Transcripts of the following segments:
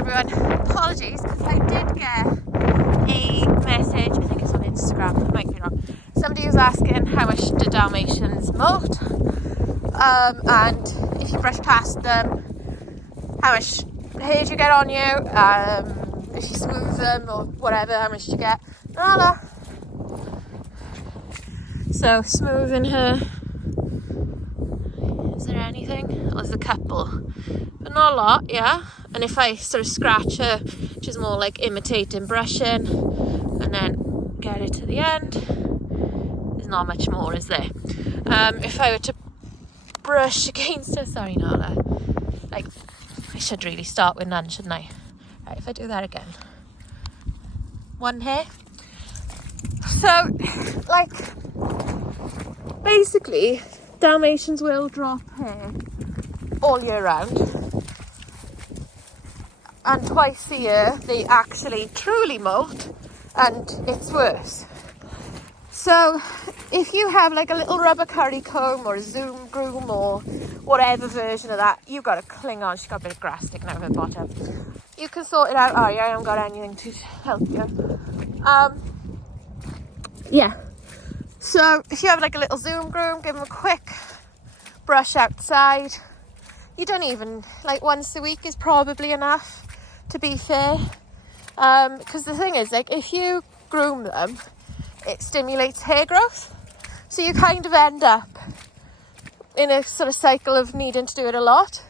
everyone. Apologies, because I did get a message, I think it's on Instagram, I might be wrong. Somebody was asking how much do Dalmatians molt, and if you brush past them, how much hair do you get on you, if you smooth them or whatever, how much do you get. So smoothing her, is there anything? Oh, there's a couple, but not a lot, yeah. And if I sort of scratch her, which is more like imitating brushing, and then get it to the end, there's not much more, is there? If I were to brush against her, sorry Nala, like, I should really start with none, shouldn't I? Right, if I do that again. One hair. So, like, basically, Dalmatians will drop hair all year round. And twice a year, they actually truly molt, and it's worse. So, if you have like a little rubber curry comb or a zoom groom or whatever version of that, you've got to cling on. She's got a bit of grass sticking out of her bottom. You can sort it out. Oh, yeah, I haven't got anything to help you. Yeah. So, if you have like a little zoom groom, give them a quick brush outside. You don't even, like, once a week is probably enough, to be fair. Because the thing is, like, if you groom them, it stimulates hair growth. So you kind of end up in a sort of cycle of needing to do it a lot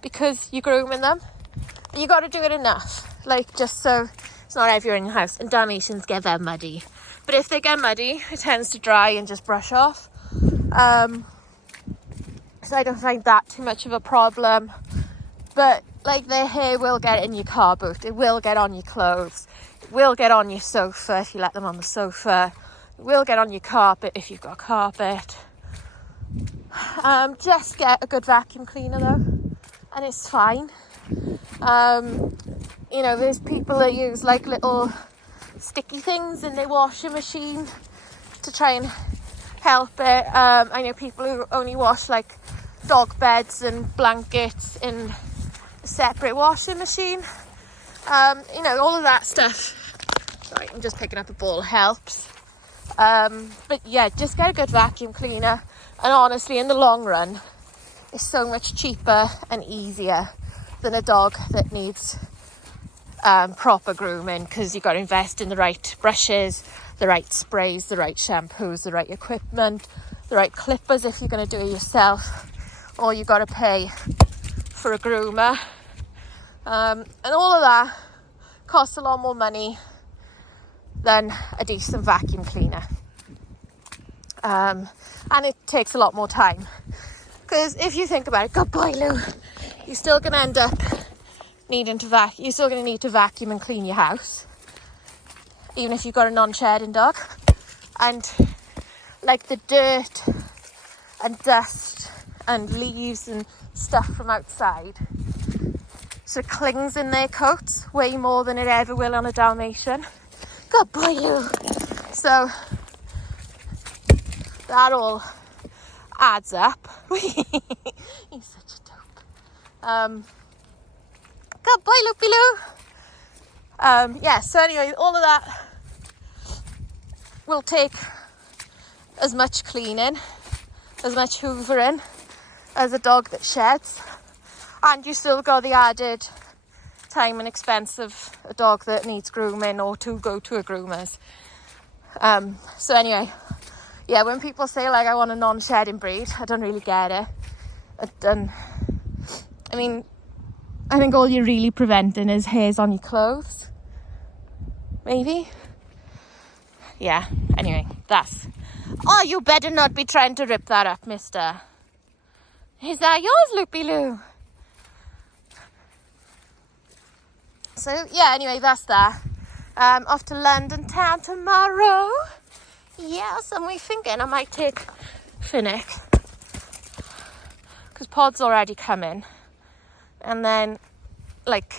because you're grooming them. You got to do it enough, like, just so it's not everywhere in your house. And Dalmatians get very muddy. But if they get muddy, it tends to dry and just brush off. So I don't find that too much of a problem. But, like, their hair will get in your car boot. It will get on your clothes. It will get on your sofa if you let them on the sofa. It will get on your carpet if you've got carpet. Just get a good vacuum cleaner, though. And it's fine. You know, there's people that use, like, little sticky things in their washing machine to try and help it. I know people who only wash, like, dog beds and blankets in a separate washing machine. You know, all of that stuff. Sorry, I'm just picking up a ball, helps. But yeah, just get a good vacuum cleaner. And honestly, in the long run, it's so much cheaper and easier than a dog that needs proper grooming, because you've got to invest in the right brushes, the right sprays, the right shampoos, the right equipment, the right clippers if you're going to do it yourself, or you've got to pay for a groomer. And all of that costs a lot more money than a decent vacuum cleaner. And it takes a lot more time. Because if you think about it, good boy Lou, you're still going to end up needing to you're still going to need to vacuum and clean your house, even if you've got a non-shedding dog. And like the dirt and dust and leaves and stuff from outside, so it clings in their coats way more than it ever will on a Dalmatian. Good boy Lou. So that all adds up. He's such a dope. Good boy Loopy Lou. Yeah, so anyway, all of that will take as much cleaning, as much hoovering as a dog that sheds. And you still got the added time and expense of a dog that needs grooming or to go to a groomer's. So anyway, yeah, when people say, like, I want a non-shedding breed, I don't really get it. I mean, I think all you're really preventing is hairs on your clothes. Maybe. Yeah, anyway, that's... Oh, you better not be trying to rip that up, mister. Is that yours, Loopy Lou? So, yeah, anyway, that's that. Off to London town tomorrow. Yes, and we're thinking I might take Finnick, because Pod's already coming. And then, like,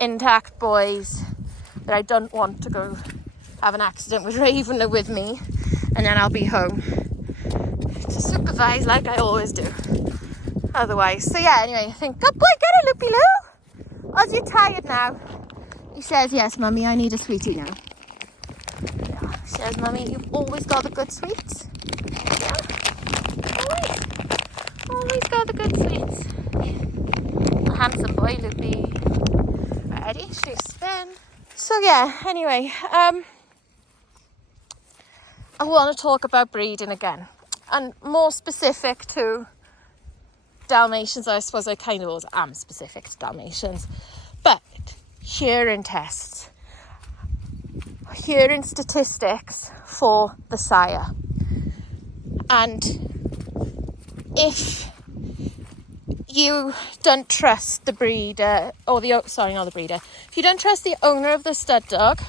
intact boys that I don't want to go have an accident with Raven are with me. And then I'll be home to supervise like I always do. Otherwise, so yeah, anyway, I think, good boy, get it, Loopy Lou. Are you tired now? He says, yes, Mummy, I need a sweetie now. Yeah. He says, Mummy, you've always got the good sweets. Yeah. Always got the good sweets. A handsome boy, Loopy. Ready? Should we spin? So yeah, anyway, I want to talk about breeding again. And more specific to Dalmatians. I suppose I kind of always am specific to Dalmatians. But hearing tests, hearing statistics for the sire. And if you don't trust the breeder, or if you don't trust the owner of the stud dog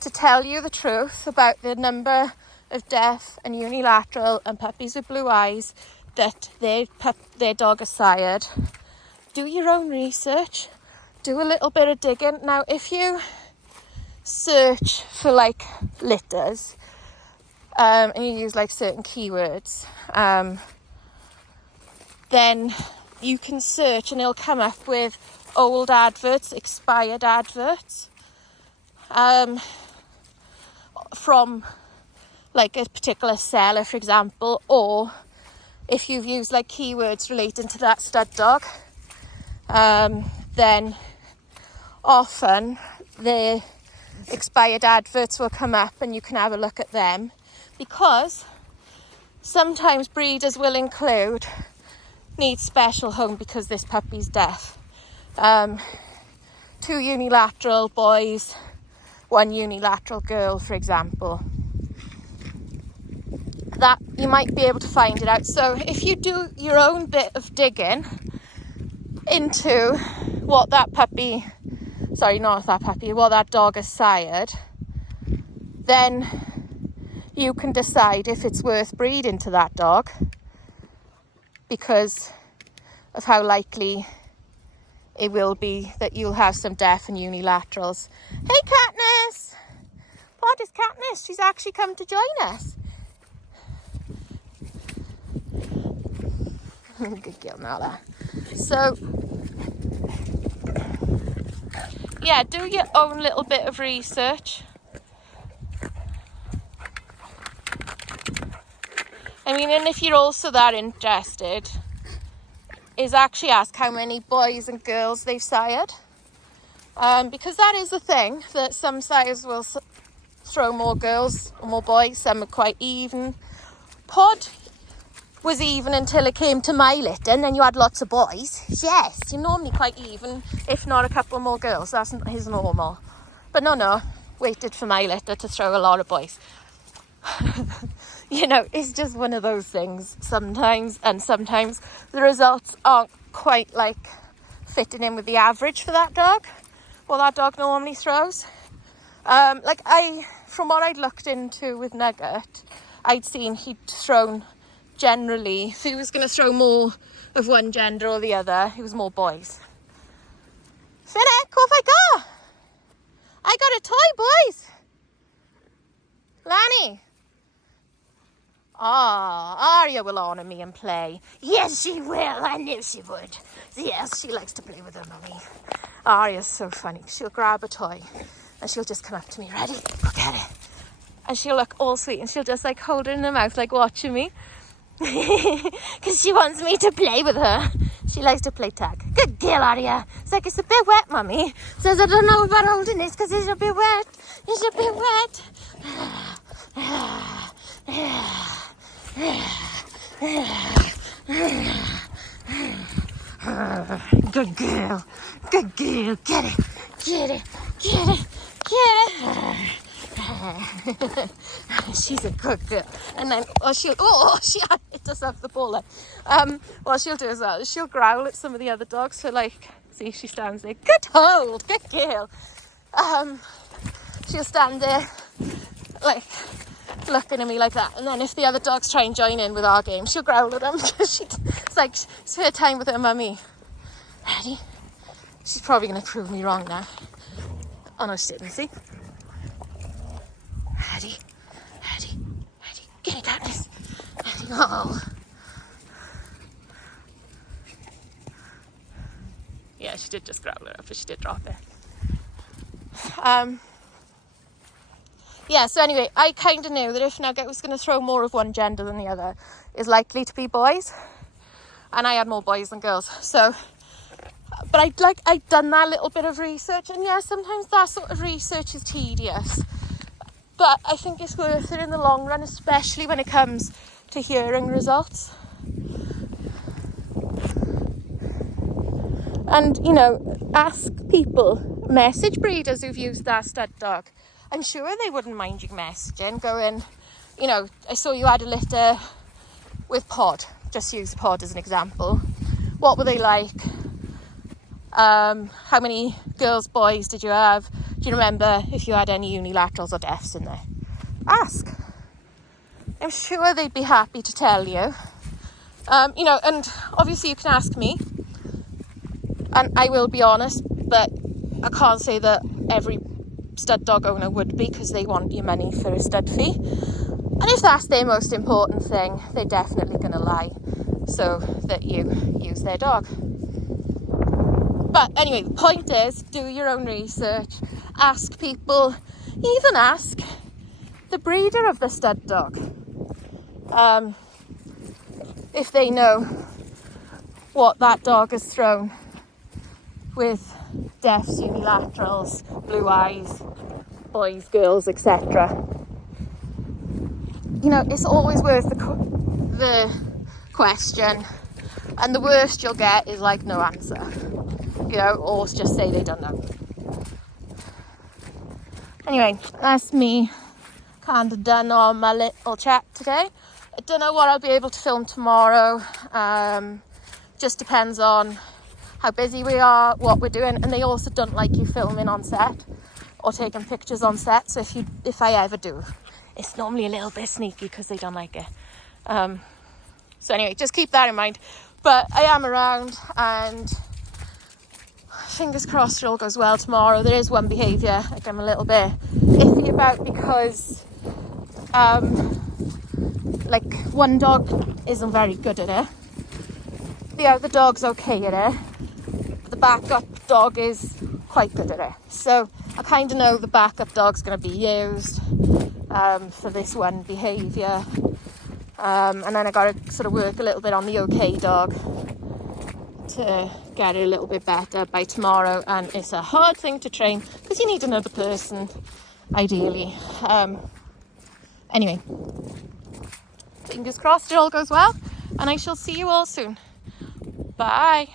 to tell you the truth about the number of deaf and unilateral and puppies with blue eyes that their dog is sired, do your own research. Do a little bit of digging. Now, if you search for like litters and you use like certain keywords, then you can search and it'll come up with old adverts, expired adverts from like a particular seller, for example, or if you've used like keywords relating to that stud dog, then often the expired adverts will come up and you can have a look at them, because sometimes breeders will include needs special home because this puppy's deaf. 2 unilateral boys, 1 unilateral girl, for example. That you might be able to find it out. So if you do your own bit of digging into what that dog is sired, then you can decide if it's worth breeding to that dog, because of how likely it will be that you'll have some deaf and unilaterals. Hey Katniss! What is Katniss? She's actually come to join us. Good girl, Nala. So, yeah, do your own little bit of research. I mean, and if you're also that interested, is actually ask how many boys and girls they've sired. Because that is a thing, that some sires will throw more girls or more boys, some are quite even. Pod was even until it came to my litter, and then you had lots of boys. Yes, you're normally quite even, if not a couple more girls. That's his normal. But no, waited for my litter to throw a lot of boys. You know, it's just one of those things sometimes, and sometimes the results aren't quite like fitting in with the average for that dog, what that dog normally throws. From what I'd looked into with Nugget, I'd seen he'd thrown generally, if he was going to throw more of one gender or the other, it was more boys. Finnick, what have I got? I got a toy, boys. Lanny. Arya will honour me and play. Yes, she will. I knew she would. Yes, she likes to play with her mummy. Arya's so funny. She'll grab a toy and she'll just come up to me. Ready? Go get it. And she'll look all sweet and she'll just like hold it in her mouth, like watching me. Because she wants me to play with her. She likes to play tag. Good girl, Arya. It's like, it's a bit wet, mummy. Says, I don't know about holding this because it's a bit wet. It's a bit wet. Good girl. Good girl. Get it. Get it. Get it. Get it. She's a good girl. And then she hit herself the ball. What she'll do as well is she'll growl at some of the other dogs. So like, see, she stands there. Good hold. Good girl. She'll stand there like looking at me like that, and then if the other dogs try and join in with our game, she'll growl at them because it's like it's her time with her mummy. Ready? She's probably going to prove me wrong now. Oh no, she didn't. See? Ready? Ready? Ready? Get it, Katniss. Ready? Oh. Yeah, she's she did just growl it up, but she did drop it. Yeah, so anyway, I kind of knew that if Nugget was going to throw more of one gender than the other, it's likely to be boys. And I had more boys than girls. So, but I'd done that little bit of research. And yeah, sometimes that sort of research is tedious. But I think it's worth it in the long run, especially when it comes to hearing results. And, you know, ask people, message breeders who've used that stud dog. I'm sure they wouldn't mind you messaging, going, you know, I saw you had a litter with pod. Just use pod as an example. What were they like? How many girls, boys did you have? Do you remember if you had any unilaterals or deafs in there? Ask. I'm sure they'd be happy to tell you. You know, and obviously you can ask me. And I will be honest, but I can't say that every stud dog owner would be, because they want your money for a stud fee. And if that's their most important thing, they're definitely going to lie so that you use their dog. But anyway, the point is, do your own research, ask people, even ask the breeder of the stud dog if they know what that dog has thrown with deafs, unilaterals, blue eyes, boys, girls, etc. You know, it's always worth the question, and the worst you'll get is like no answer, you know, or just say they don't know. Anyway, that's me kind of done on my little chat today. I don't know what I'll be able to film tomorrow. Just depends on how busy we are, what we're doing, and they also don't like you filming on set or taking pictures on set. So if I ever do, it's normally a little bit sneaky because they don't like it. So anyway, just keep that in mind. But I am around, and fingers crossed it all goes well tomorrow. There is one behaviour like I'm a little bit iffy about, because like one dog isn't very good at it. The other dog's okay at it. But the backup dog is quite good at it. So I kind of know the backup dog's going to be used for this one behaviour. And then I got to sort of work a little bit on the okay dog to get it a little bit better by tomorrow. And it's a hard thing to train because you need another person, ideally. Anyway, fingers crossed it all goes well, and I shall see you all soon. Bye.